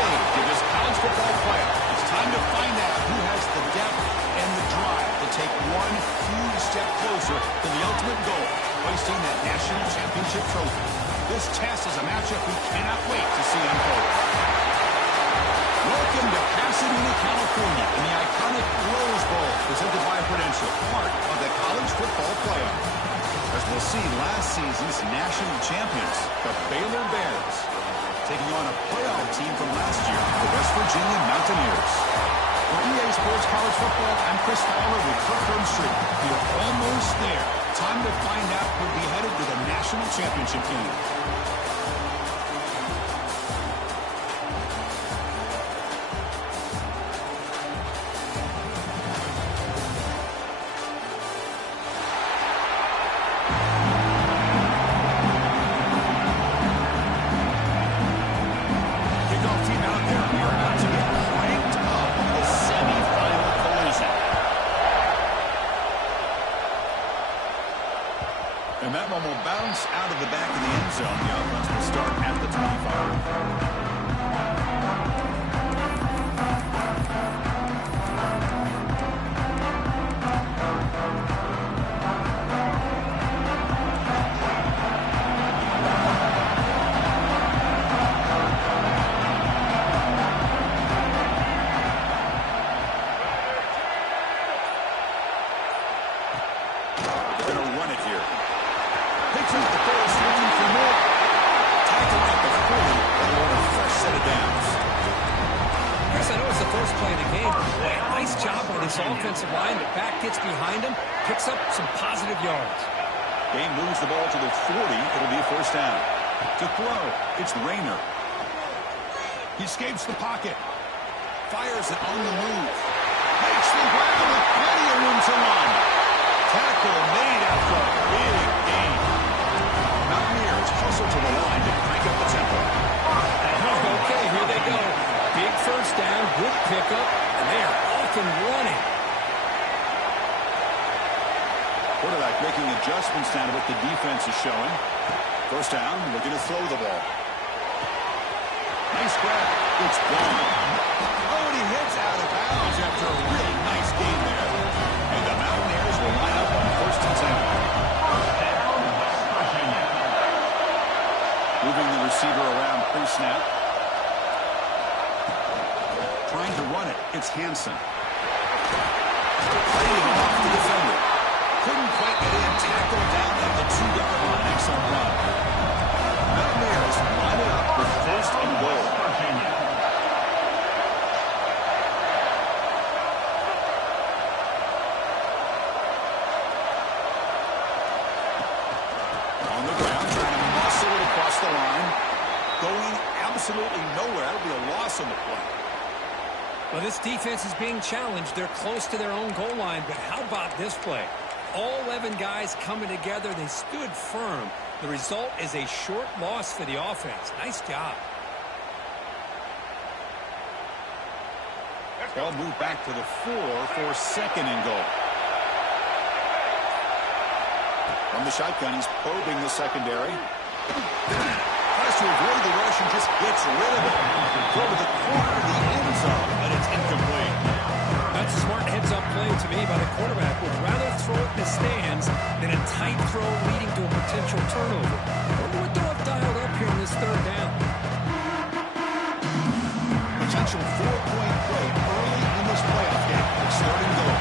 stage of this college football playoff. It's time to find out who has the depth and the drive to take one huge step closer to the ultimate goal, hoisting that national championship trophy. This test is a matchup we cannot wait to see unfold. Welcome to Pasadena, California, in the iconic Rose Bowl, presented by Prudential, part of the college football playoff. As we'll see, last season's national champions, the Baylor Bears, taking on a playoff team from last year, the West Virginia Mountaineers. For EA Sports College Football, I'm Chris Fowler with Clifford Street. We're almost there. Time to find out who'll be headed to the national championship game. And that one will bounce out of the back of the end zone. The offense will start at the 25. Offensive line, the back gets behind him, picks up some positive yards. Game moves the ball to the 40. It'll be a first down. To throw, it's Rayner. He escapes the pocket. Fires it on the move. Makes the ground with plenty of room to run. Tackle made after a big gain. Mountaineers hustle to the line to crank up the tempo. Okay, here they go. Big first down, good pickup, and they are off and running. Quarterback making adjustments down to what the defense is showing. First down, looking to throw the ball. Nice grab. It's gone. Oh, and he hits out of bounds after a really nice gain there. And the Mountaineers will line up on first and 10. Moving the receiver around pre-snap. Trying to run it. It's Hansen. Fighting off the defender. Couldn't quite get in. Tackle down at the 2-yard line. Excellent run. Mountaineers line it up with first and goal. On the ground, trying to muscle it across the line. Going absolutely nowhere. It'll be a loss on the play. Well, this defense is being challenged. They're close to their own goal line, but how about this play? All 11 guys coming together. They stood firm. The result is a short loss for the offense. Nice job. They'll move back to the 4 for second and goal. From the shotgun, he's probing the secondary. Tries to avoid the rush and just gets rid of it. Throw to the corner of the end zone, but it's incomplete. That's a smart heads-up play to me by the quarterback. Would rather throw it in the stands than a tight throw leading to a potential turnover. Wonder what they'll have dialed up here in this third down. Potential 4-point play early in this playoff game. It's third and goal.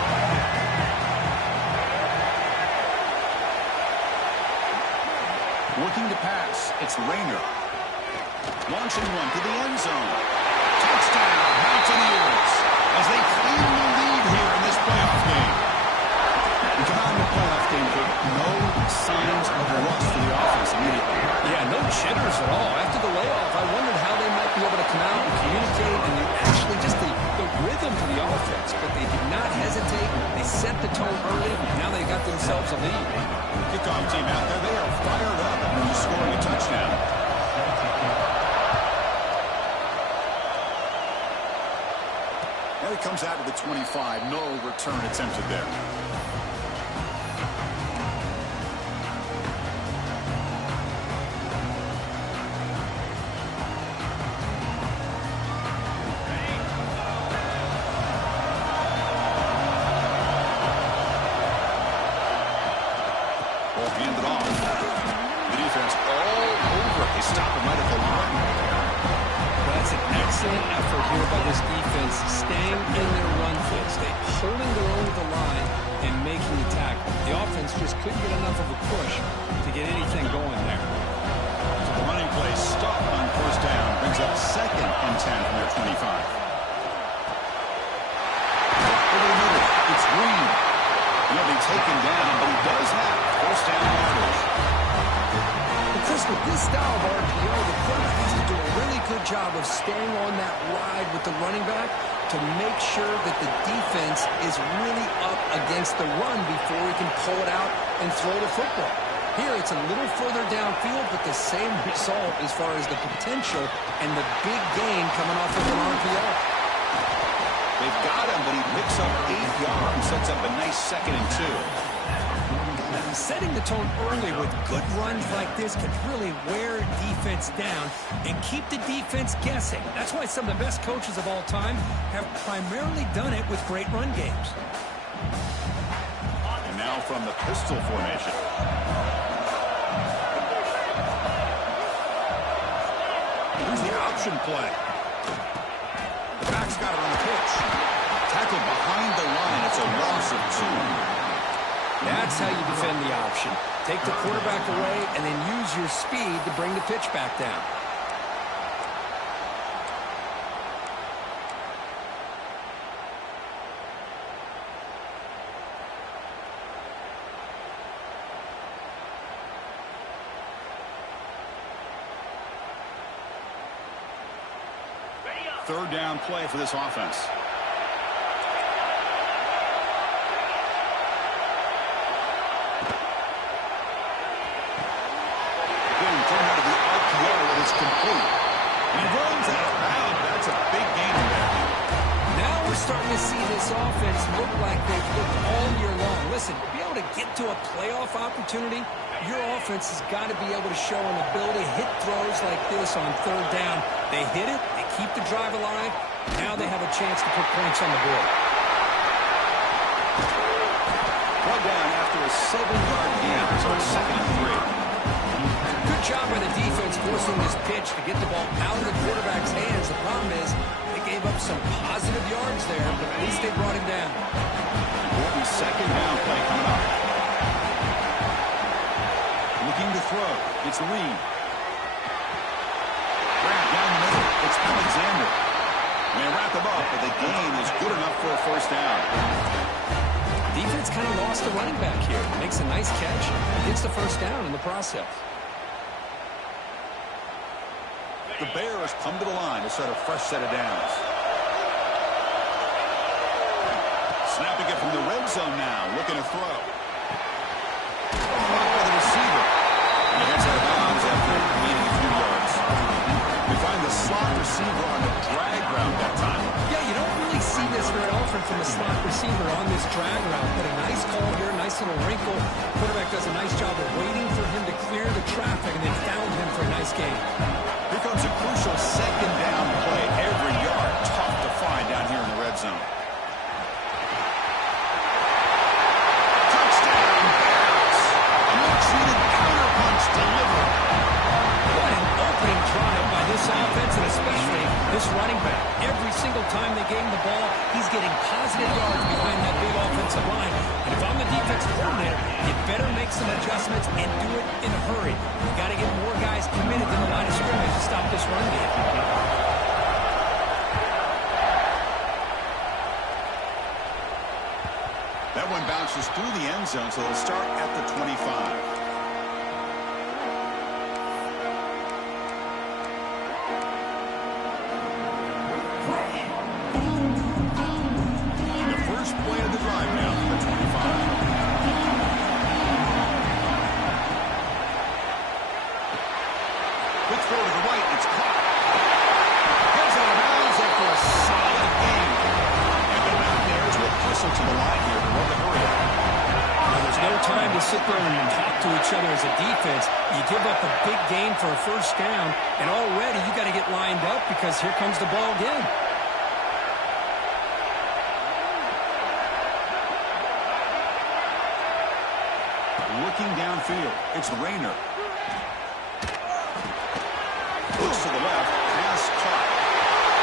Looking to pass. It's Rayner. Launching one to the end zone. Touchdown, Mountaineers, as they claim the lead here in this playoff game. We come out in the playoff game for no signs of a loss for the offense immediately. Yeah, no jitters at all. After the layoff, I wondered how they might be able to come out and communicate and actually just the rhythm to the offense. But they did not hesitate. They set the tone early. Now they got themselves a lead. Kickoff team out there, they are fired up when he's scoring a touchdown. Now he comes out to the 25. No return attempted there. couldn't get enough of a push to get anything going there. So the running play stopped on first down. Brings up 2nd and 10 from their 25. Over the middle, it's Green. He'll be taken down, but he does have first down yardage. But Chris, with this style of RPO, the quarterback has to do a really good job of staying on that ride with the running back to make sure that the defense is really up against the run before he can pull it out and throw the football. Here, it's a little further downfield, but the same result as far as the potential and the big gain coming off of an RPO. They've got him, but he picks up 8 yards, sets up a nice 2nd and 2. Setting the tone early with good runs like this can really wear defense down and keep the defense guessing. That's why some of the best coaches of all time have primarily done it with great run games. And now from the pistol formation. Here's the option play. The back's got it on the pitch. Tackled behind the line. It's a loss of 2. That's how you defend the option. Take the quarterback away and then use your speed to bring the pitch back down. Third down play for this offense. Complete. He runs out of bounds. That's a big gain there. Now we're starting to see this offense look like they've looked all year long. Listen, to be able to get to a playoff opportunity, your offense has got to be able to show an ability to hit throws like this on third down. They hit it, they keep the drive alive. Now they have a chance to put points on the board. Brought down after a 7-yard gain, so it's 2nd and 3. Good job by the defense forcing this pitch to get the ball out of the quarterback's hands. The problem is they gave up some positive yards there, but at least they brought him down. Important 2nd down play coming up. Looking to throw. It's Reed. Grab down the middle. It's Alexander. They wrap him up, but the gain is good enough for a first down. Defense kind of lost the running back here. Makes a nice catch and gets the first down in the process. The Bears come to the line to start a fresh set of downs. Snapping it from the red zone now, looking to throw. Blocked by the receiver. And he gets out of bounds after gaining a few yards. We find the slot receiver on the drag route that time. Yeah, you don't really see this very often from a slot receiver on this drag route, but a nice call here, nice little wrinkle. Quarterback does a nice job of waiting for him to clear the traffic and then found him for a nice gain. Here comes a crucial 2nd down play. Every yard tough to find down here in the red zone. Touchdown, Bears! A well-treated counterpunch delivered. What an opening drive by this offense, and especially this running back. Every single time they gave him the ball, he's getting positive yards behind that big offensive line. And if I'm the defensive coordinator, you better make some adjustments and do it in a hurry. You got to get more guys committed to the line of scrimmage to stop this run game. That one bounces through the end zone, so they'll start at the 25. Sit there and talk to each other as a defense. You give up a big gain for a first down, and already you got to get lined up because here comes the ball again. Looking downfield, it's Rayner. Looks to the left, pass caught.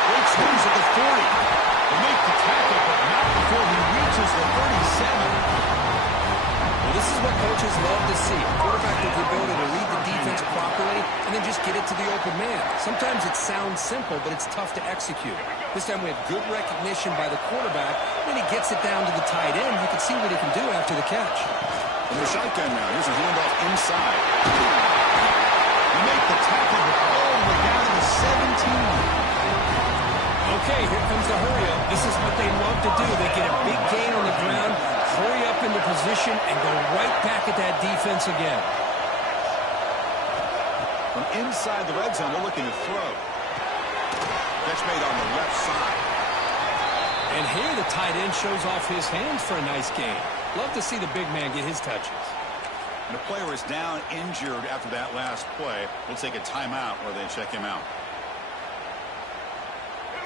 Great swings at the 40. They make the tackle, but not before he reaches the 37. This is what coaches love to see. A quarterback with the ability to read the defense properly and then just get it to the open man. Sometimes it sounds simple, but it's tough to execute. This time we have good recognition by the quarterback. Then he gets it down to the tight end. You can see what he can do after the catch. From the shotgun now, here's a handoff inside. You make the tackle all the way down to the 17. Okay, here comes the hurry-up. This is what they love to do. They get a big gain on the ground, hurry up into position, and go right back at that defense again. From inside the red zone, they're looking to throw. Catch made on the left side. And here the tight end shows off his hands for a nice gain. Love to see the big man get his touches. And the player is down injured after that last play. We'll take a timeout where they check him out.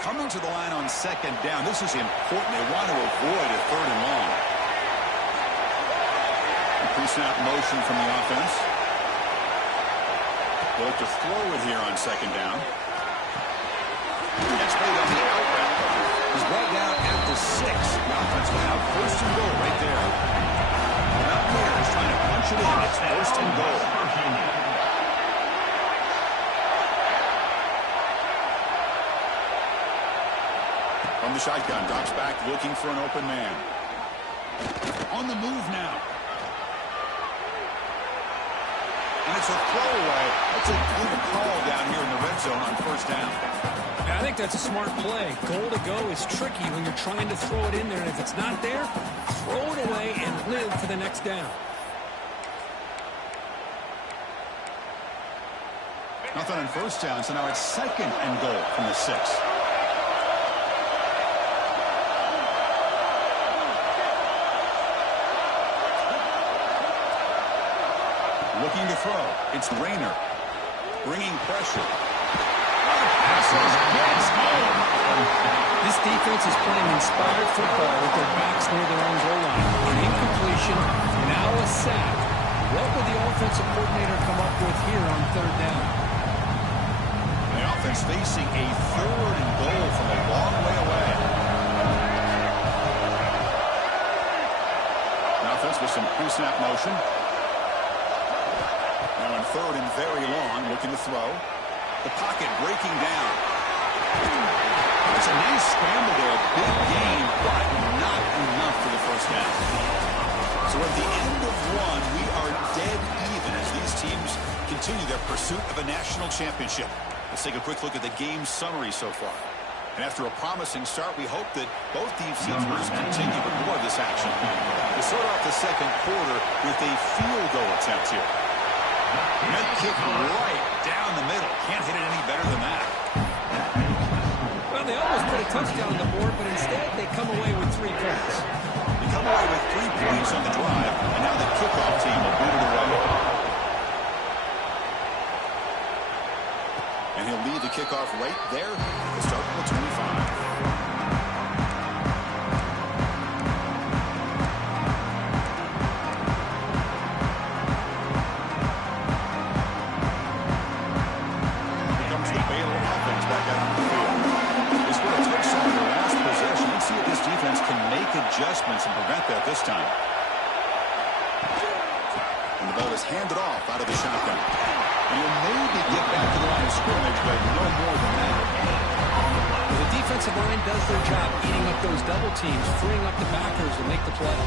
Coming to the line on second down. This is important. They want to avoid a third and long. Pre-snap motion from the offense. They'll look to throw it here on second down. That's made on the out route. He's brought down at the 6. The offense will have first and goal right there. The Mountaineers trying to punch it in. It's first and goal. From the shotgun, drops back looking for an open man. On the move now. And it's a throwaway. That's a good call down here in the red zone on first down. Yeah, I think that's a smart play. Goal to go is tricky when you're trying to throw it in there. And if it's not there, throw it away and live for the next down. Nothing on first down, so now it's second and goal from the 6. Looking to throw. It's Rayner. Bringing pressure. This defense is playing inspired football with their backs near their own goal line. An incompletion, now a sack. What would the offensive coordinator come up with here on third down? The offense facing a third and goal from a long way away. The offense with some pre-snap motion. Now in third and very long, looking to throw. The pocket breaking down. That's a nice scramble there. Big gain, but not enough for the first down. So at the end of one, we are dead even as these teams continue their pursuit of a national championship. Let's take a quick look at the game summary so far. And after a promising start, we hope that both teams continue with more of this action. We'll start off the second quarter with a field goal attempt here. Net kick right down the middle. Can't hit it any better than that. Well, they almost put a touchdown on the board, but instead they come away with 3 points. They come away with 3 points on the drive, and now the kickoff team will boot it away. And he'll lead the kickoff right there. We'll start from the 25. Adjustments and prevent that this time. And the ball is handed off out of the shotgun. You'll maybe get back to the line of scrimmage, but no more than that. The defensive line does their job eating up those double teams, freeing up the backers to make the play.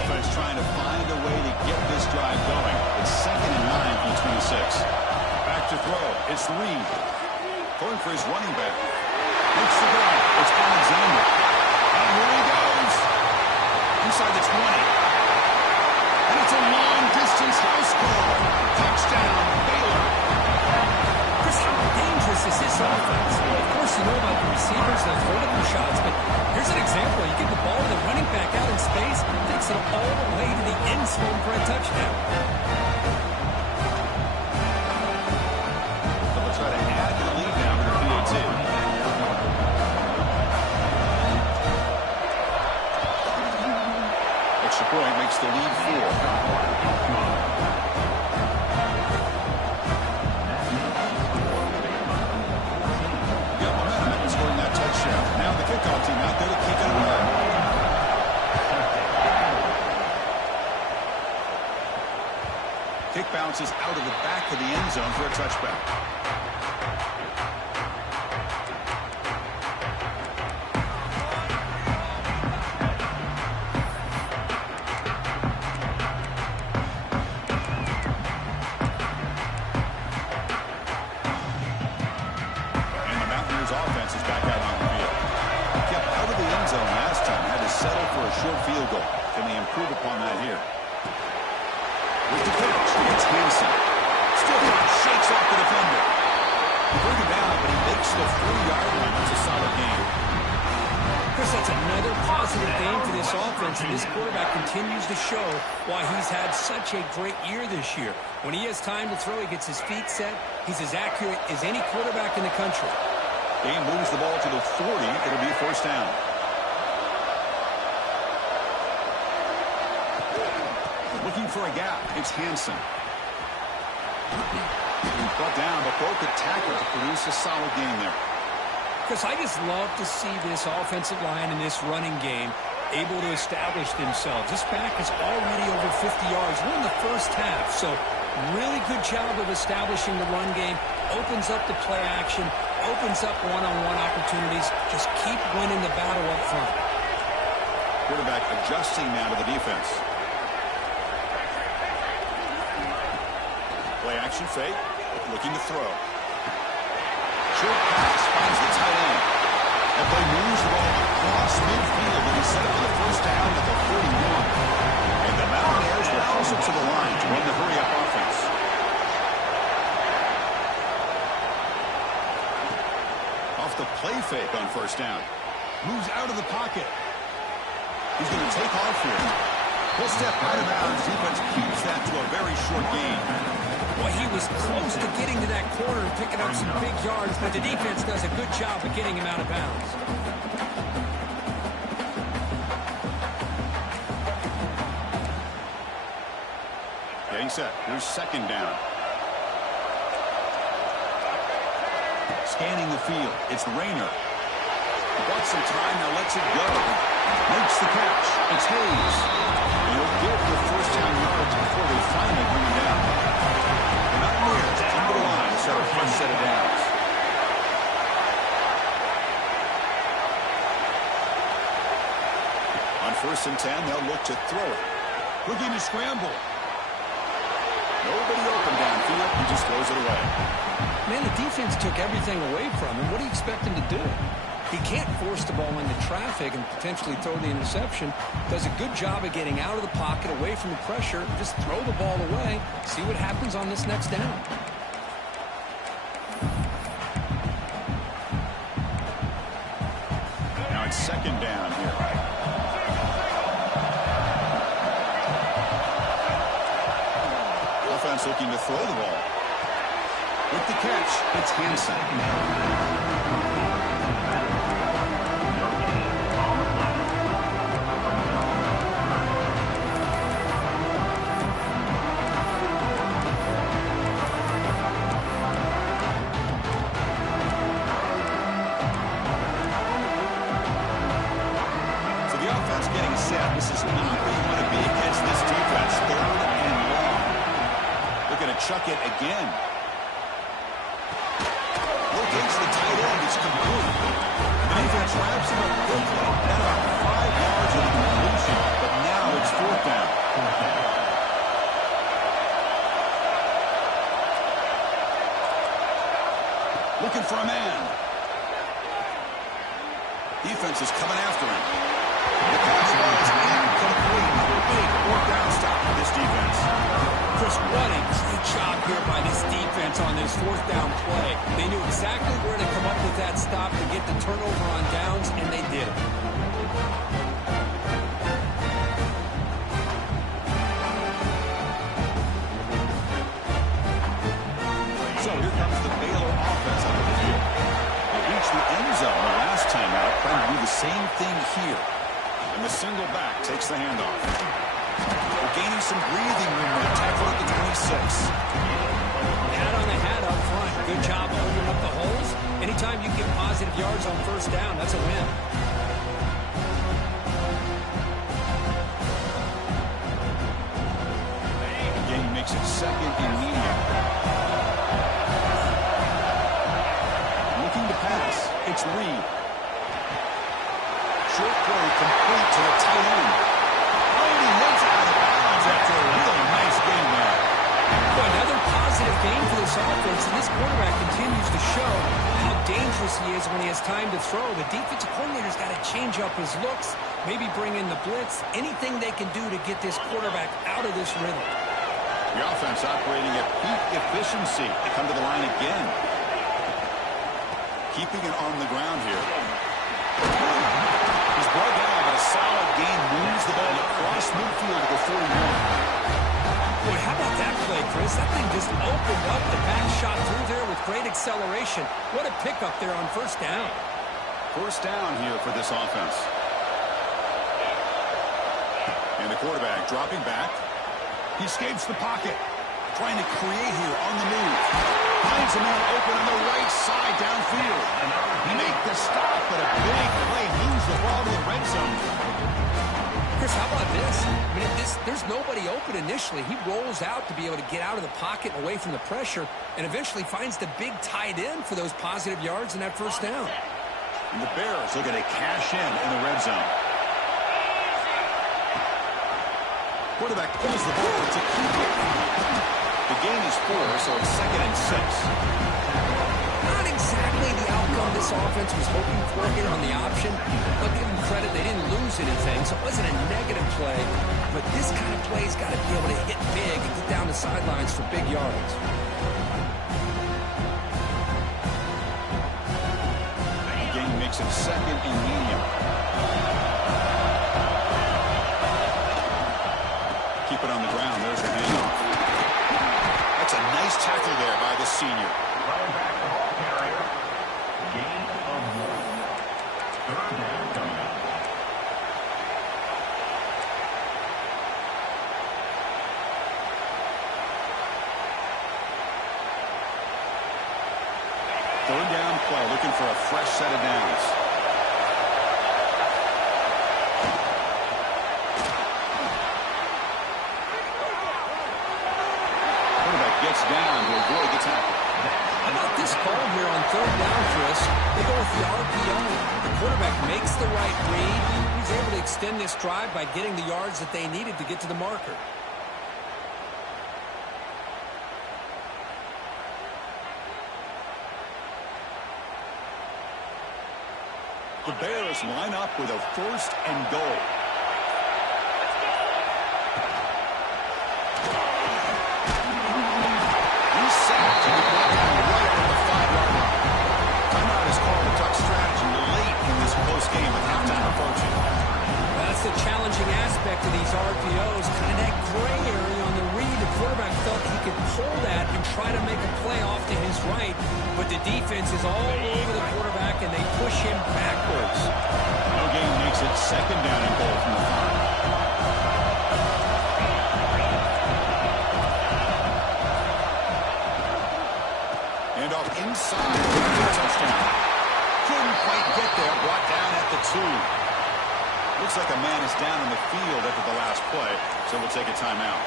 Offense trying to find a way to get this drive going. It's 2nd and 9 from the 26. Back to throw. It's Reed. Going for his running back. Looks to go. It's Alexander. And here he goes. Inside the 20. And it's a long-distance house call. Touchdown, Baylor. Chris, how dangerous is this offense? Well, of course, you know about the receivers, those vertical shots, but here's an example. You get the ball to the running back out in space, takes it all the way to the end zone for a touchdown. They'll try to add to the lead now for the PAT. Extra point makes the lead 4. bounces out of the back of the end zone for a touchback. Offense is back out on the field. Kept out of the end zone last time. Had to settle for a short field goal. Can they improve upon that here? With the catch, it's Hansen. Still shakes off the defender. He bring him down, but he makes the 4-yard line. That's a solid game. Chris, that's another positive game for this offense, and this quarterback continues to show why he's had such a great year this year. When he has time to throw, he gets his feet set. He's as accurate as any quarterback in the country. Game moves the ball to the 40. It'll be first down. Looking for a gap. It's Hansen. Brought down, but broke a tackle to produce a solid game there. Chris, I just love to see this offensive line in this running game able to establish themselves. This back is already over 50 yards. We're in the first half, so really good job of establishing the run game. Opens up the play action, opens up one-on-one opportunities. Just keep winning the battle up front. Quarterback adjusting now to the defense. Play action fake, looking to throw. Short pass finds the tight end. That play moves the ball across midfield, and he's set up for the first down at the 41. And the Mountaineers will also to the line to run the hurry-up offense. Off the play fake on first down. Moves out of the pocket. He's going to take off here. He'll step out of bounds. Defense keeps that to a very short gain. Boy, he was close to getting to that corner and picking up some big yards, but the defense does a good job of getting him out of bounds. Getting set. Here's second down. Scanning the field. It's Rayner. Bought some time, now lets it go. Makes the catch. It's Hayes. And he'll get the first down yards before they finally bring him down. The Mountaineers come to the line, set a fresh set of downs. On 1st and 10, they'll look to throw it. Looking to scramble. Nobody open downfield. He just throws it away. Man, the defense took everything away from him. What do you expect him to do? He can't force the ball into traffic and potentially throw the interception. Does a good job of getting out of the pocket, away from the pressure. Just throw the ball away. See what happens on this next down. Now it's second down here. Offense looking to throw the ball. With the catch, it's Hansen. This is not where you want to be against this defense. 3rd and long. They're going to chuck it again. Locates the tight end. It's complete. The defense wraps him up quickly. At about 5 yards of the completion, but now it's 4th down. Looking for a man. Defense is coming after him. The pass was incomplete. Big 4th down stop for this defense. Chris, what a great job here by this defense on this 4th down play. They knew exactly where to come up with that stop to get the turnover on downs, and they did it. So here comes the Baylor offense out of the field. They reached the end zone the last time out, trying to do the same thing here. And the single back takes the handoff. They're gaining some breathing room there. Tackle at the 26. Hat on the hat up front. Good job opening up the holes. Anytime you get positive yards on 1st down, that's a win. The game makes it 2nd and short play complete to the tight end. Oh, and he hits out of bounds after a really nice game there. Well, another positive game for this offense, and this quarterback continues to show how dangerous he is when he has time to throw. The defensive coordinator's got to change up his looks, maybe bring in the blitz, anything they can do to get this quarterback out of this rhythm. The offense operating at peak efficiency. They come to the line again. Keeping it on the ground here. He's brought down, but a solid gain moves the ball across midfield to the 41. Boy, how about that play, Chris? That thing just opened up. The back shot through there with great acceleration. What a pickup there on first down. First down here for this offense. And the quarterback dropping back. He escapes the pocket. Trying to create here on the move. Finds a man open on the right side downfield. Make the stop, but a big play moves the ball to the red zone. Chris, how about this? I mean, there's nobody open initially. He rolls out to be able to get out of the pocket and away from the pressure and eventually finds the big tight end for those positive yards in that first down. And the Bears looking to cash in the red zone. Quarterback pulls the ball to keep it. The gain is 4, so it's 2nd and 6. Not exactly the outcome this offense was hoping for here on the option. But give them credit, they didn't lose anything, so it wasn't a negative play. But this kind of play's got to be able to hit big and get down the sidelines for big yards. The gain makes it 2nd and medium. Keep it on the ground. There's the handoff. That's a nice tackle there by the senior. Running back the ball carrier. Gain of 1. Third down coming up. Third down play, looking for a fresh set of downs. Gets down to avoid the tackle. How about this call here on third down, Chris? They go with the RPO. The quarterback makes the right read. He's able to extend this drive by getting the yards that they needed to get to the marker. The Bears line up with a 1st and goal. That's the challenging aspect of these RPOs, kind of that gray area on the read. The quarterback felt he could pull that and try to make a play off to his right, but the defense is all over the quarterback, and they push him backwards. No gain makes it 2nd down and goal from the 5. And off inside for a touchdown. Couldn't quite get there, brought down at the 2. Looks like a man is down in the field after the last play, so we'll take a timeout.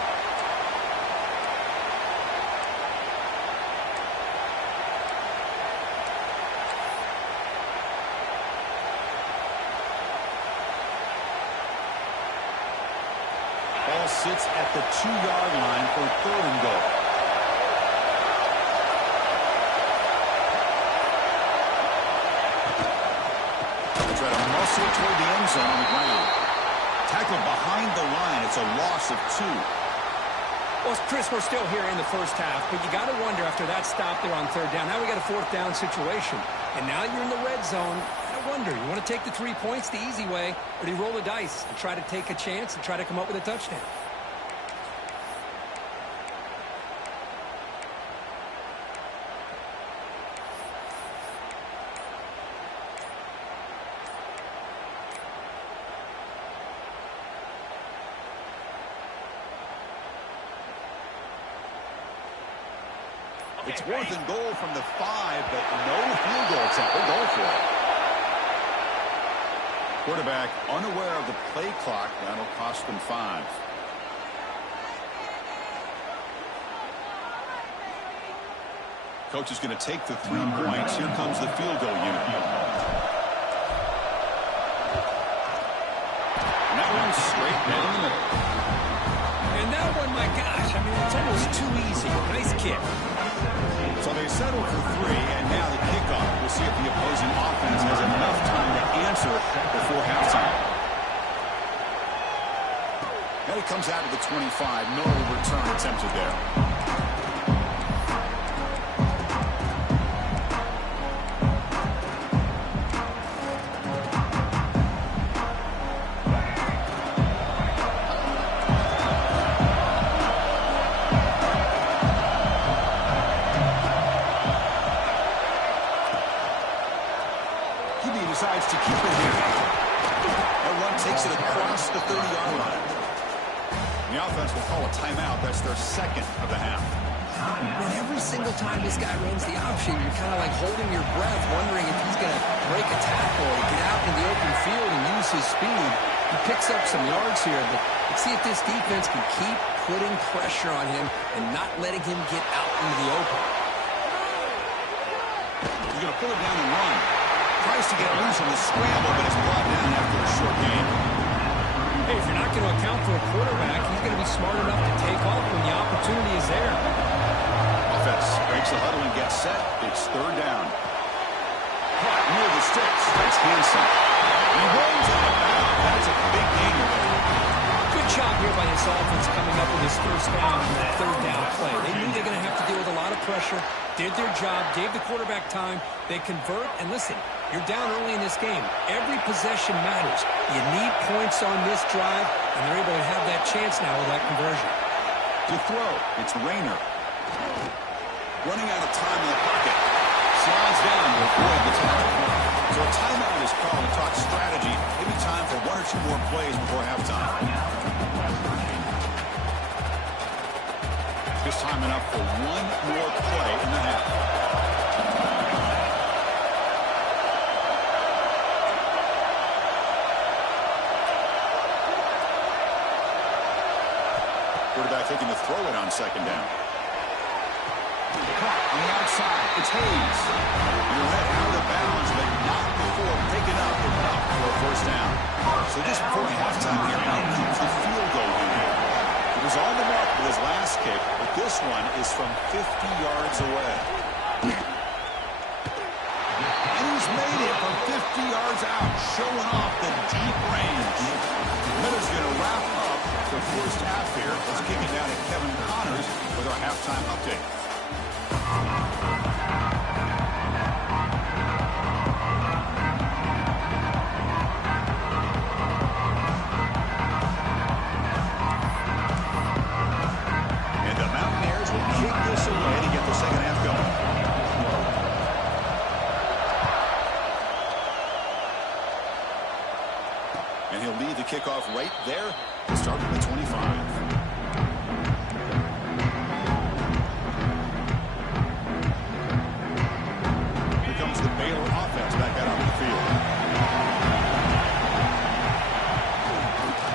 Ball sits at the 2-yard line for 3rd and goal. Try to muscle toward the end zone on the ground. Tackled behind the line. It's a loss of 2. Well, Chris, we're still here in the first half, but you got to wonder after that stop there on third down. Now we got a 4th down situation, and now you're in the red zone. I wonder, you want to take the 3 points the easy way, or do you roll the dice and try to take a chance and try to come up with a touchdown? It's 4th and goal from the 5, but no field goal attempt. We'll go for it. Quarterback unaware of the play clock. That'll cost them 5. Coach is going to take the 3 points. Here comes the field goal unit. Dead in the middle. And that one, my gosh, I mean, it's almost too easy. Nice kick. So they settle for 3, and now the kickoff. We'll see if the opposing offense has enough time to answer before halftime. And he comes out of the 25. No return attempted there. Decides to keep it here. That run takes it across the 30-yard line. The offense will call a timeout. That's their second of the half. And every single time this guy runs the option, you're kind of like holding your breath, wondering if he's going to break a tackle or get out in the open field and use his speed. He picks up some yards here, but let's see if this defense can keep putting pressure on him and not letting him get out into the open. He's going to pull it down and run. Tries to get loose on the scramble, but it's brought down after a short gain. Hey, if you're not going to account for a quarterback, he's going to be smart enough to take off when the opportunity is there. Offense breaks the huddle and gets set. It's third down. Caught near the sticks. That's Hanson. He rolls out. That's a big gain there. Good job here by this offense coming up with his first down on that third down play. They knew they're going to have to deal with a lot of pressure, did their job, gave the quarterback time. They convert, and listen, you're down early in this game. Every possession matters. You need points on this drive, and they're able to have that chance now with that conversion. To throw, it's Rayner. Running out of time in the pocket. Slides down to avoid the tackle. So a timeout is called to talk strategy. Maybe time for 1 or 2 more plays before halftime. Just time enough for 1 more play in the half. Quarterback taking the throw it on second down. Caught on the outside. It's Hayes. You're head out of bounds, but not before picking up enough for a first down. So just before halftime here, how keeps the field goal here? It was on the mark with his last kick, but this one is from 50 yards away. And he's made it from 50 yards out, showing off the deep range. Miller's going to wrap up the first half here. Let's kick it down to Kevin Connors with our halftime update. And the Mountaineers will kick this away to get the second half going. And he'll lead the kickoff right there to start with the 25. Here comes the Baylor offense back out onto the field.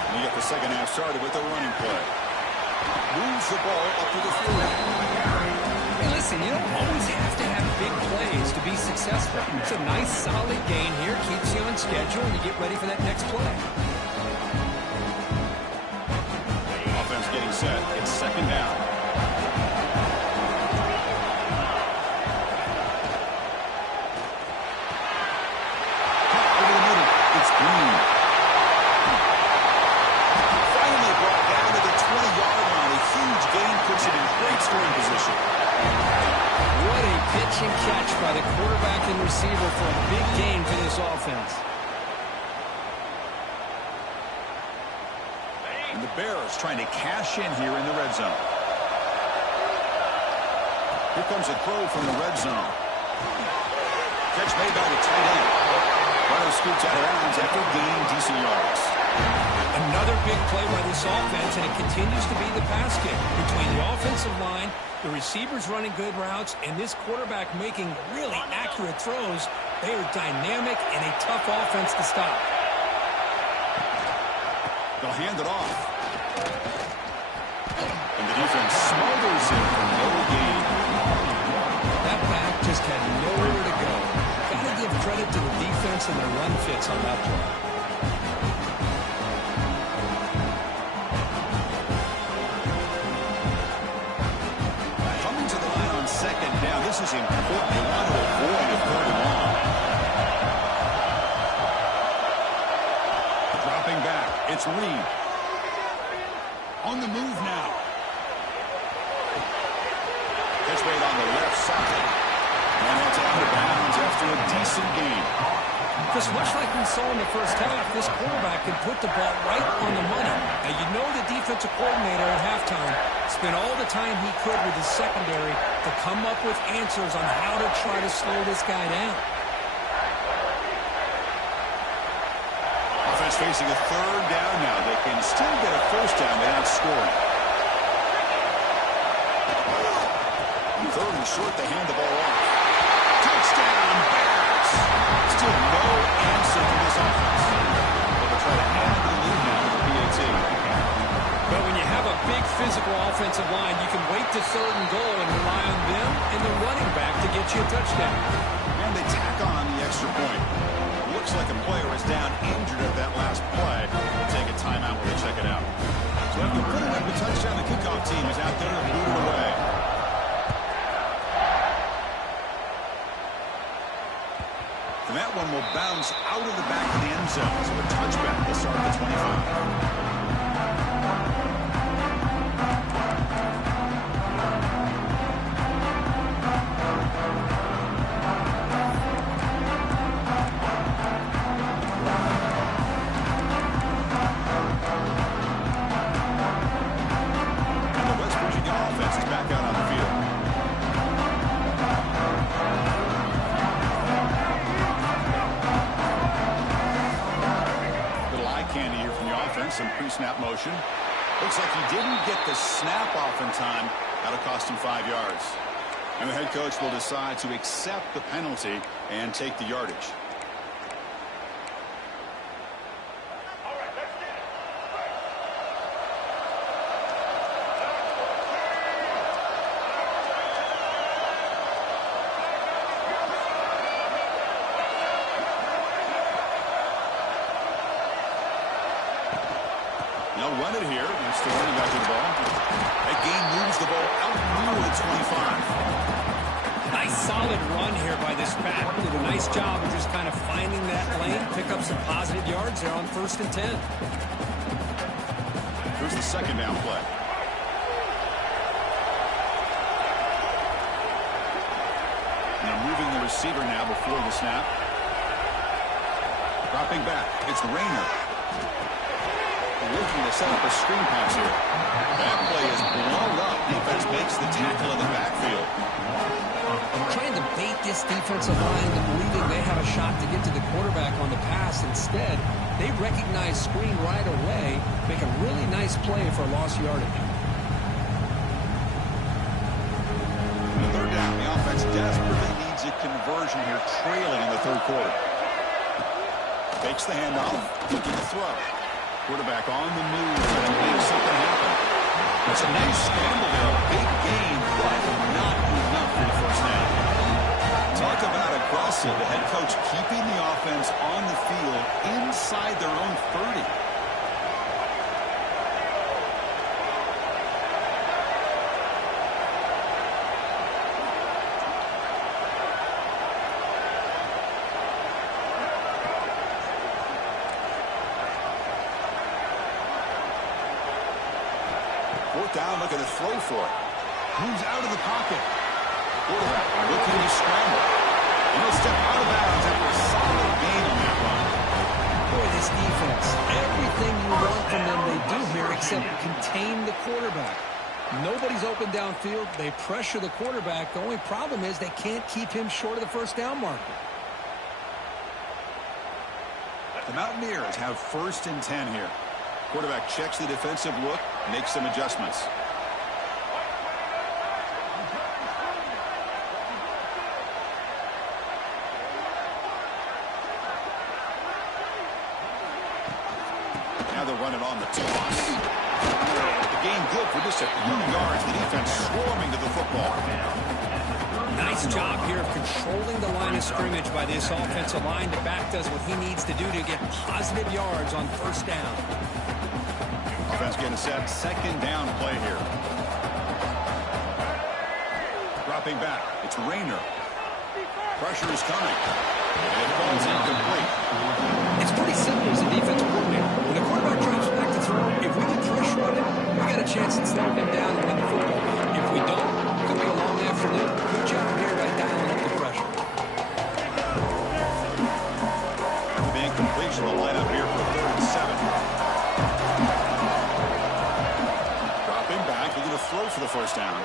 And you get the second half started with a running play. Moves the ball up to the field. Hey, listen, you don't always have to have big plays to be successful. It's a nice, solid gain here. Keeps you on schedule, and you get ready for that next play. Offense getting set. It's second down. Over the middle. It's Green. Finally brought down to the 20-yard line. A huge gain puts it in great scoring position. What a pitch and catch by the quarterback and receiver for a big gain for this offense. And the Bears trying to cash in here in the red zone. Here comes a throw from the red zone. Catch made by the tight end. Runner scoots out of bounds after gaining decent yards. Another big play by this offense, and it continues to be the pass kick. Between the offensive line, the receivers running good routes, and this quarterback making really accurate throws, they are dynamic and a tough offense to stop. They'll hand it off. And the defense smothers him for no gain. That back just had nowhere to go. Got to give credit to the defense and their run fits on that play. is important. You want to avoid a 3rd and long. Dropping back. It's Reed. On the move now. Catch made on the left side. And it's out of bounds after a decent game. Just much like we saw in the first half, this quarterback can put the ball right on the money. Now, you know the defensive coordinator at halftime spent all the time he could with his secondary to come up with answers on how to try to slow this guy down. Offense facing a 3rd down now. They can still get a 1st down without scoring. 3rd and short, they hand the ball off. Touchdown, Bears! Still no answer for this offense. They'll try to add the lead now to the PAT. But when you have a big physical offensive line, you can wait to 3rd and goal and rely on them and the running back to get you a touchdown. And they tack on the extra point. Looks like a player is down injured at that last play. We'll take a timeout when they check it out. So after putting up a touchdown, the kickoff team is out there to boot it away. And that one will bounce out of the back of the end zone. So a touchback will start at the 25. Some pre-snap motion. Looks like he didn't get the snap off in time. That'll cost him 5 yards. And the head coach will decide to accept the penalty and take the yardage. They'll run it here. That's the running back to the ball. That game moves the ball out near the 25. Nice solid run here by this back. Did a nice job of just kind of finding that lane, pick up some positive yards there on 1st and 10. Here's the 2nd down play. Now moving the receiver now before the snap. Dropping back. It's Rayner. Looking to set up a screen pass here. That play is blown up. Defense makes the tackle in the backfield. Trying to bait this defensive line into believing they have a shot to get to the quarterback on the pass. Instead, they recognize screen right away, make a really nice play for lost yardage. In the 3rd down, the offense desperately needs a conversion here, trailing in the 3rd quarter. Fakes the handoff, looking to throw. Quarterback on the move and make something happen. It's a nice scramble there, a big gain, but not enough for the 1st down. Talk about aggressive. The head coach keeping the offense on the field inside their own 30. Down, looking to throw for it. Moves out of the pocket. Quarterback looking to scramble. And he'll step out of bounds after a solid gain on that run. Boy, this defense, everything you want from them they do here except contain the quarterback. Nobody's open downfield. They pressure the quarterback. The only problem is they can't keep him short of the 1st down marker. The Mountaineers have 1st and 10 here. Quarterback checks the defensive look, makes some adjustments. Now they'll run it on the toss. The game good for just a few yards. The defense swarming to the football. Nice job here of controlling the line of scrimmage by this offensive line. The back does what he needs to do to get positive yards on 1st down. Offense getting set. 2nd down play here. Dropping back. It's Rayner. Pressure is coming. And it falls incomplete. It's pretty simple as a defensive coordinator. When a quarterback drops back to throw, if we can pressure on him, we got a chance at slowing him down and win the football. If we don't, it could be a long afternoon. Good job here by dialing up the pressure. The incompletion will line up here for 3rd and 7. Dropping back, looking to throw for the first down.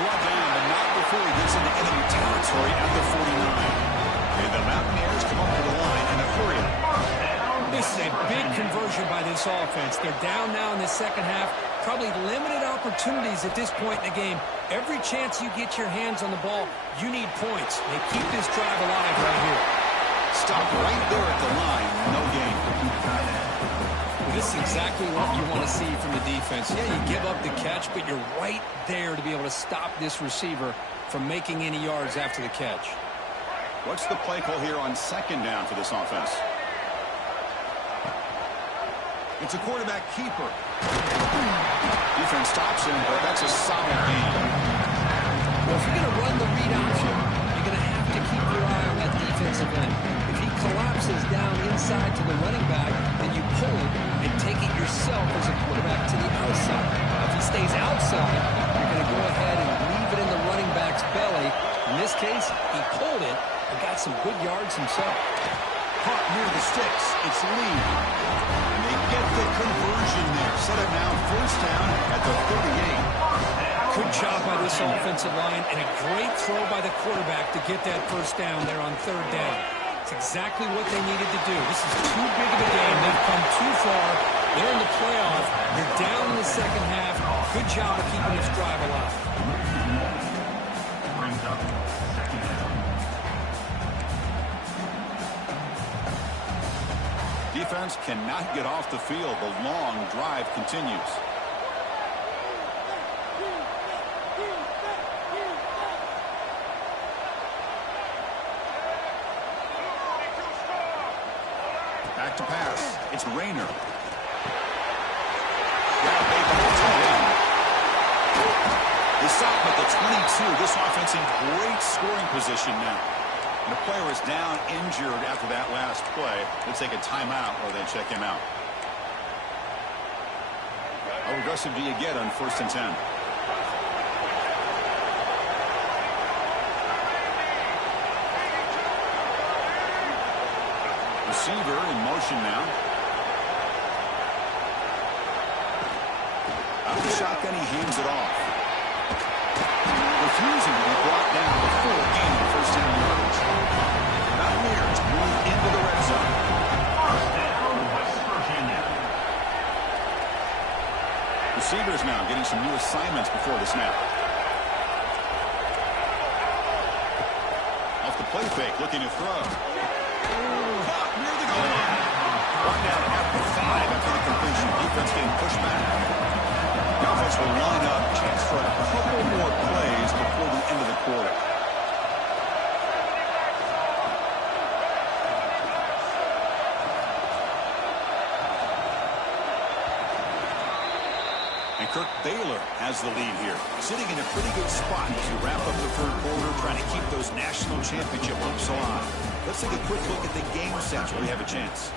Brought down, but not before he gets into enemy territory at the 49. And the Mountaineers come up to the line in a hurry. This is a big conversion by this offense. They're down now in the second half. Probably limited opportunities at this point in the game. Every chance you get your hands on the ball, you need points. They keep this drive alive right here. Stop right there at the line. No gain. This is exactly what you want to see from the defense. Yeah, you give up the catch, but you're right there to be able to stop this receiver from making any yards after the catch. What's the play call here on 2nd down for this offense? It's a quarterback keeper. Defense stops him, but that's a solid gain. Well, if you're going to run the read option, you're going to have to keep your eye on that defensive end. If he collapses down inside to the running back, then you pull it and take it yourself as a quarterback to the outside. If he stays outside, you're going to go ahead and leave it in the running back's belly. In this case, he pulled it and got some good yards himself. Caught near the sticks. It's Lee. And they get the conversion there. Set it now 1st down at the 38. Good job by this offensive line and a great throw by the quarterback to get that 1st down there on 3rd down. It's exactly what they needed to do. This is too big of a game. They've come too far. They're in the playoff. They're down in the second half. Good job of keeping this drive alive. Defense cannot get off the field. The long drive continues. Back to pass. It's Rayner. They stop him at the 22. This offense in great scoring position now. And the player is down injured after that last play. They'll take a timeout or they check him out. How aggressive do you get on 1st and 10? Receiver in motion now. Out of the shotgun, he hands it off. Refusing to be brought down before gaining 1st down yards. Mountaineers move into the red zone. Receivers now getting some new assignments before the snap. Off the play fake, looking to throw. Caught near the goal line. Brought down at the 5 after the completion. Defense getting pushed back. The offense will line up. Chance for a couple more plays before the end of the quarter. And Kirk Baylor has the lead here, sitting in a pretty good spot to wrap up the 3rd quarter, trying to keep those national championship hopes alive. Let's take a quick look at the game sets where we have a chance.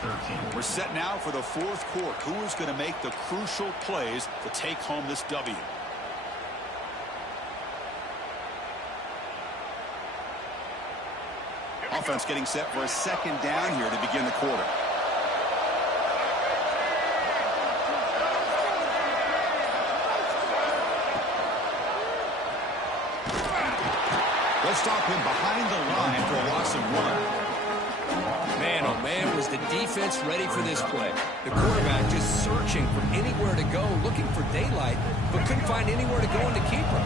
We're set now for the 4th quarter. Who is going to make the crucial plays to take home this W? Offense getting set for a 2nd down here to begin the quarter. They'll stop him behind the line for a loss of 1. Man, oh man, was the defense ready for this play. The quarterback just searching for anywhere to go, looking for daylight, but couldn't find anywhere to go in the keeper.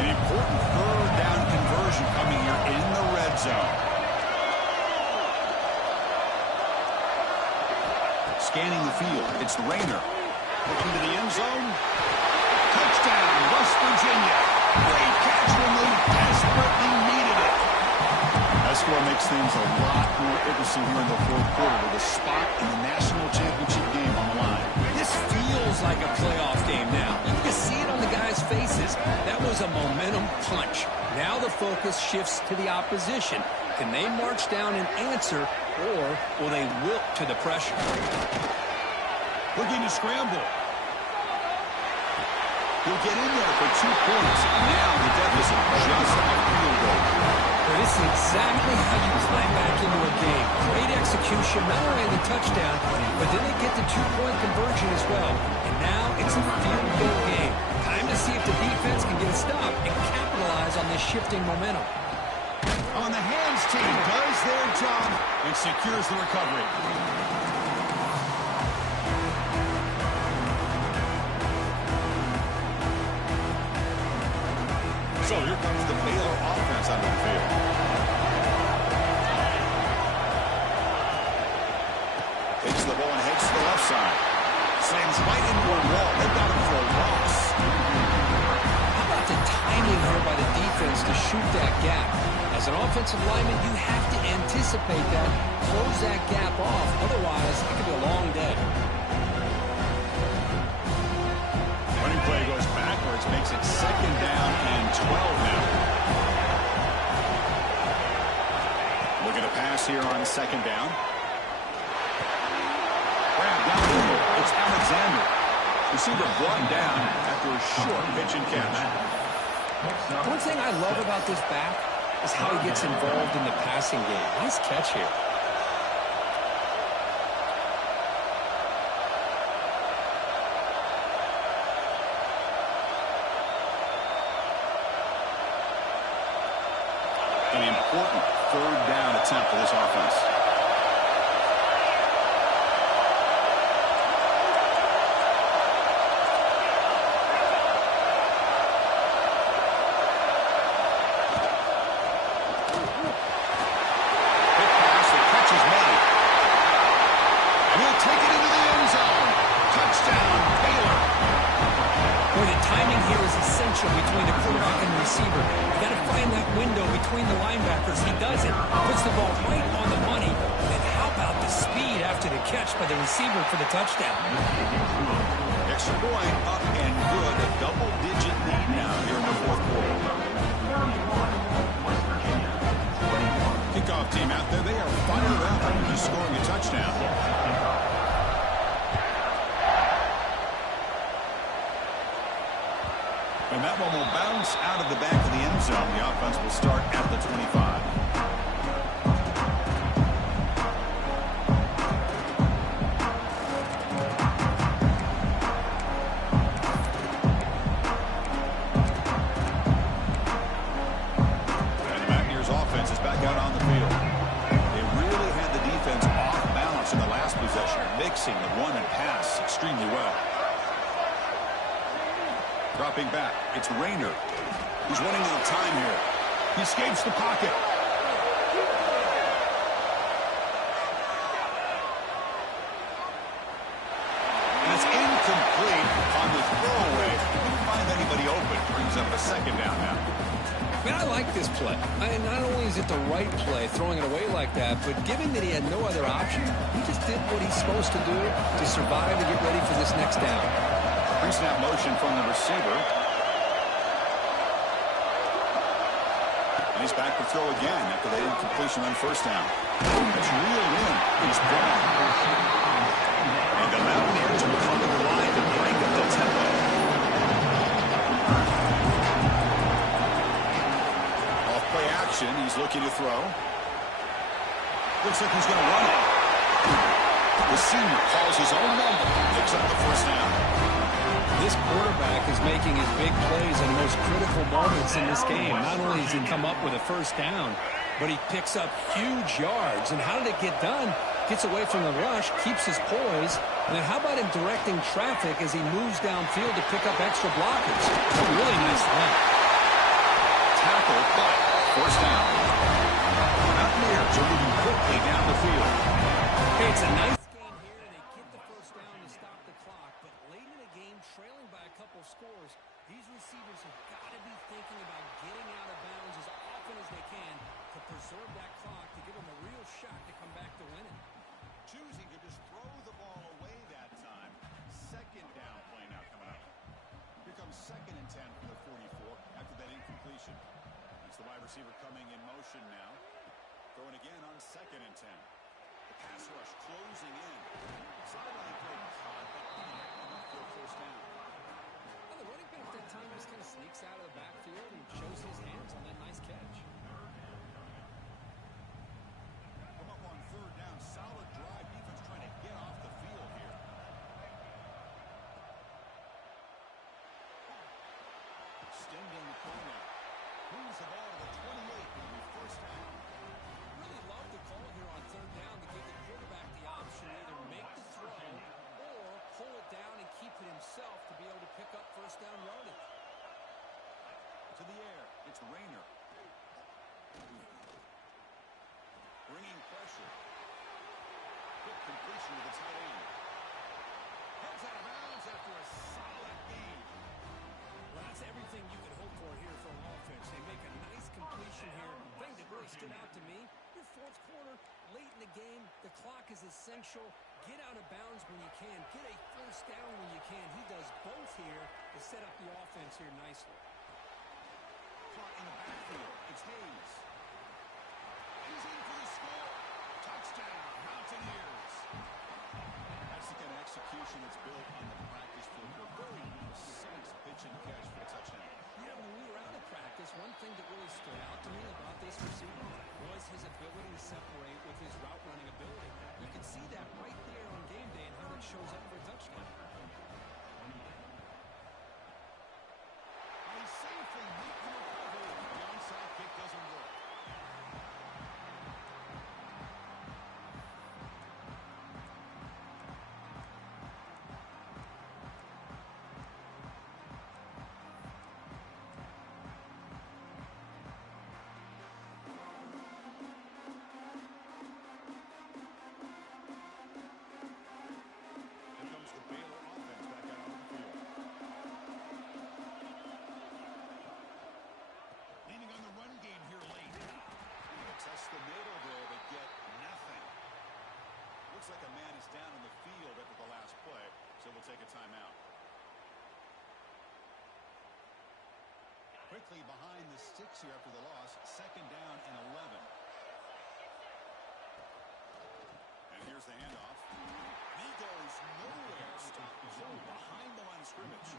An important 3rd down conversion coming here in the red zone. Scanning the field, it's Rayner. Looking to the end zone. Touchdown, West Virginia. Great catch when they desperately needed it. That score makes things a lot more interesting here in the 4th quarter with a spot in the national championship game on the line. This feels like a playoff game now. You can see it on the guys' faces. That was a momentum Now the focus shifts to the opposition. Can they march down and answer, or will they wilt to the pressure? Looking to scramble. He'll get in there for 2 points. Now the deficit just a field goal. Well, this is exactly how you climb back into a game. Great execution, not only in the touchdown, but then they get the 2-point conversion as well. And now it's a field goal game. Time to see if the defense can get a stop and capitalize on this shifting momentum. On the hands team does their job and secures the recovery. So here comes the Baylor offense onto the field. Takes the ball and heads to the left side. Slams right into a wall. They've got him for a loss. How about the timing here by the defense to shoot that gap? As an offensive lineman, you have to anticipate that, close that gap off. Otherwise, it could be a long day. Running play goes backwards, makes it 2nd down and 12 now. Looking to pass here on 2nd down. Grab down the middle. It's Alexander. Receiver brought down after a short pitch and catch. One thing I love about this back is how he gets involved in the passing game. Nice catch here. An important 3rd down attempt for this offense. Between the quarterback and the receiver. You got to find that window between the linebackers. He does it. Puts the ball right on the money. And how about the speed after the catch by the receiver for the touchdown? Extra point up and good. A double-digit lead now here in the 4th quarter. Kickoff team out there. They are fired up after just scoring a touchdown. And that one will bounce out of the back of the end zone. The offense will start at the 25. And the Mountaineers offense is back out on the field. They really had the defense off balance in the last possession, mixing the run and pass extremely well. Dropping back, it's Rayner. He's running out of time here. He escapes the pocket. And it's incomplete on the throwaway. Didn't find anybody open. Brings up a 2nd down now. Man, I like this play. Not only is it the right play, throwing it away like that, but given that he had no other option, he just did what he's supposed to do to survive and get ready for this next down. Pre-snap motion from the receiver. And he's back to throw again after that incompletion on 1st down. That's reeled in. He's gone. And the Mountaineers will come to the line to break up the tempo. Off-play action. He's looking to throw. Looks like he's going to run it. The senior calls his own number. Picks up the 1st down. This quarterback is making his big plays in the most critical moments in this game. Not only does he come up with a 1st down, but he picks up huge yards. And how did it get done? Gets away from the rush, keeps his poise. And then how about him directing traffic as he moves downfield to pick up extra blockers? It's a really nice run. Tackle, but 1st down. Mountaineers are moving quickly down the field. Hey, it's a nice game here, and they get the 1st down to stop the clock. But late in the game, trailing by a couple scores, these receivers have got to be thinking about getting out of bounds as often as they can to preserve that clock, to give them a real shot to come back to win it. Choosing to just throw the ball away that time. 2nd down play now coming up. Here comes 2nd and 10 for the 44 after that incompletion. He's motion now. Throwing again on 2nd and 10. The pass rush closing in. Sideline throw caught, but not enough for a first down. Well, the running back that time just kind of sneaks out of the backfield and shows his hands on that nice catch. Come up on 3rd down. Solid drive. Defense trying to get off the field here. Extending the play now. Moves the ball to the 28. It'll be first down. Really love the call here on 3rd down to give the quarterback the option to either make the throw or pull it down and keep it himself to be able to pick up first down yardage. To the air. It's Rayner. Bringing pressure. Quick completion to the tight end. Heads out of bounds after a solid game. Well, that's everything you could hope for here for an offense. They make a nice completion here. The thing that really stood out to me, your 4th quarter, late in the game, the clock is essential. Get out of bounds when you can. Get a first down when you can. He does both here to set up the offense here nicely. Caught in the backfield. It's Hayes. He's in for the score. Touchdown, Mountaineers. That's the kind of execution that's built on the practice field. A very precise pitch and catch for a touchdown. Yeah, when we were out of practice, one thing that really stood out to me about this receiver was his ability to separate with his route running ability. You can see that right there on game day and how that shows up for a touchdown. He safely makes the recovery. The onside kick doesn't work. Here comes the Baylor offense back out on the field. Leaning on the run game here late. Test the middle there, but get nothing. Looks like a man is down in the field after the last play, so we'll take a timeout. Quickly behind the sticks here after the loss. 2nd down and 11. And here's the handoff. He goes nowhere. Stop zone behind the line of scrimmage.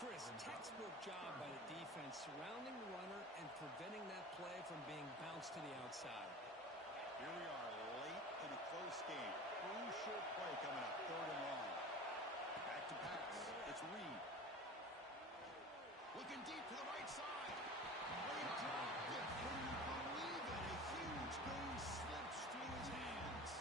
Chris, textbook job by the defense surrounding the runner and preventing that play from being bounced to the outside. Here we are late in a close game. Crucial play coming up. 3rd and long. Back to pass. It's Reed. Looking deep to the right side. Reed dropped it. Can you believe it? A huge game slips through his hands.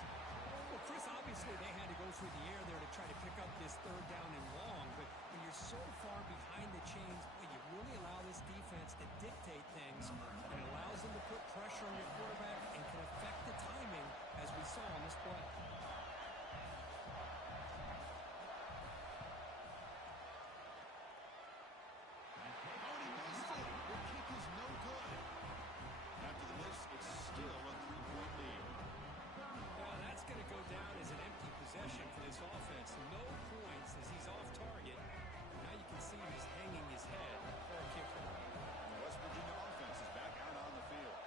Well, Chris, obviously they had to go through the air there to try to pick up this 3rd down and long, but when you're so far behind the chains, well, you really allow this defense to dictate things, and it allows them to put pressure on your quarterback and can affect the timing, as we saw on this play. Oh, and he missed it. The kick is no good. After the miss, it's still a 3-point lead. Well, that's going to go down as an empty possession for this offense. No points as he's off target. Now you can see he's hanging his head for a kicker. The West Virginia offense is back out on the field.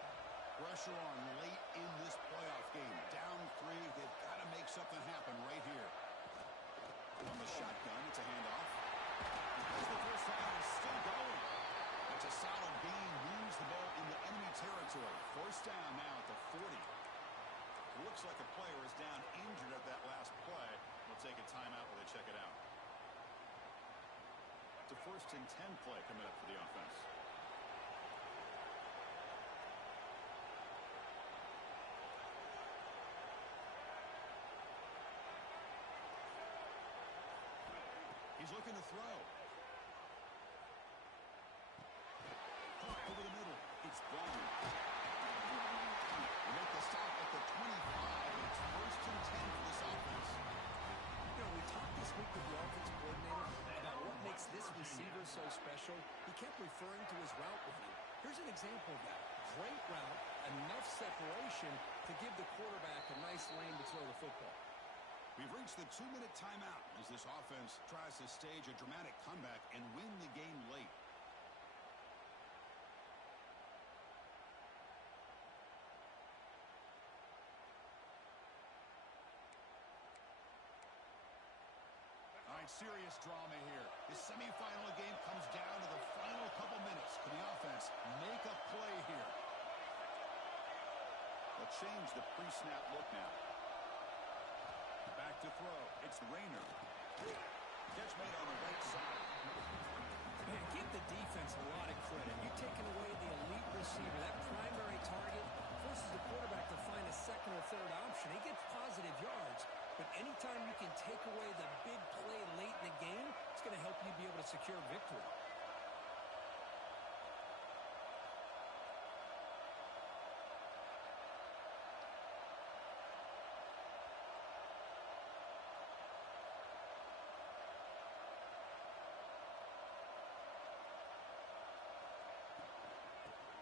Pressure on late in this playoff game. Down 3. They've got to make something happen right here. On the shotgun, it's a handoff. As the first down is still going. It's a solid gain. Moves the ball into enemy territory. First down now at the 40. Looks like a player is down injured at that last play. We'll take a timeout while they check it out. It's a 1st and 10 play coming up for the offense. He's looking to throw. Caught over the middle. It's Brown. Make the stop at the 25. It's 1st and 10 for this offense. You know, we talked this week with the offensive coordinator about what makes this receiver so special. He kept referring to his route running. Here's an example of that. Great route, enough separation to give the quarterback a nice lane to throw the football. We've reached the 2-minute timeout as this offense tries to stage a dramatic comeback and win the game late. find serious drama here. The semifinal game comes down to the final couple minutes. Can the offense make a play here? They'll change the pre-snap look now. Back to throw. It's Rayner. Catch made on the right side. Man, give the defense a lot of credit. You're taking away the elite receiver. That primary target forces the quarterback to find a second or third option. He gets positive yards, but anytime you can take away the big play late in the game, it's going to help you be able to secure victory.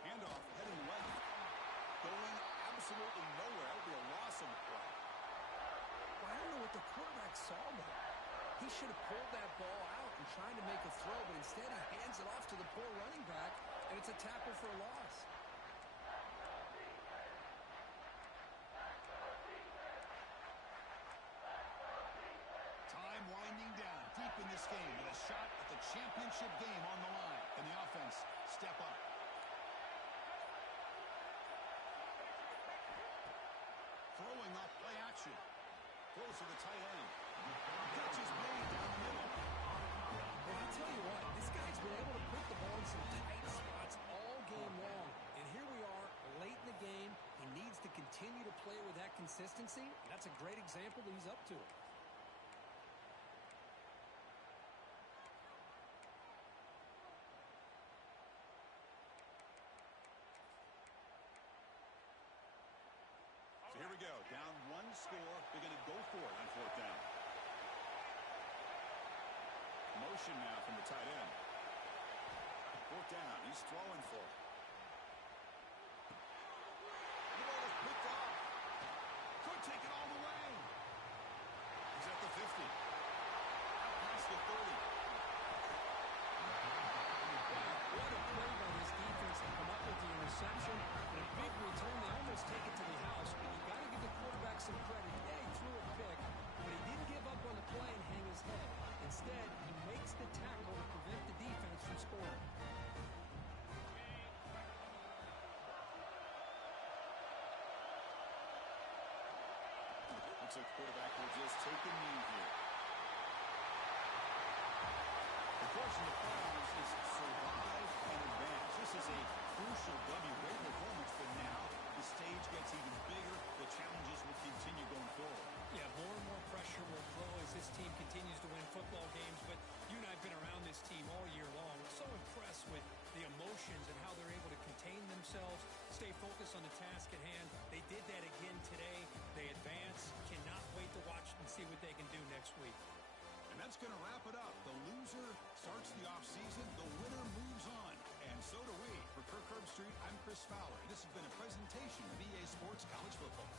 Handoff heading left. Going absolutely nowhere. That would be a loss on the play. Well, I don't know what the quarterback saw there. He should have pulled that ball out and tried to make a throw, but instead he hands it off to the poor running back, and it's a tackle for a loss. Time winding down deep in this game with a shot at the championship game on the line. And the offense step up. Throwing off play action. Throws to the tight end. Catch is made down the middle. Well, I'll tell you what, this guy's been able to put the ball in some tight spots all game long. And here we are, late in the game. He needs to continue to play with that consistency. That's a great example that he's up to it. So here we go. Down one score. They're going to go for it on fourth down. Motion now from the tight end. Fourth down. He's throwing for it. The ball is picked off. Could take it all the way. He's at the 50. Out past the 30. What a play by this defense to come up with the interception. And a big return. They almost take it to the house. But you got to give the quarterback some credit. Yeah, he threw a pick, but he didn't give up on the play and hang his head. Instead, he makes the tackle to prevent the defense from scoring. Looks like the quarterback will just take a knee here. The course in the playoffs is survive and advance. This is a crucial W. Great performance, but now the stage gets even bigger. The challenges will continue going forward. Yeah, more and more pressure will grow as this team continues to win football games. But you and I have been around this team all year long. We're so impressed with the emotions and how they're able to contain themselves, stay focused on the task at hand. They did that again today. They advance. Cannot wait to watch and see what they can do next week. And that's going to wrap it up. The loser starts the offseason. The winner moves on. And so do we. For Kirk Herbstreit, I'm Chris Fowler. This has been a presentation of EA Sports College Football.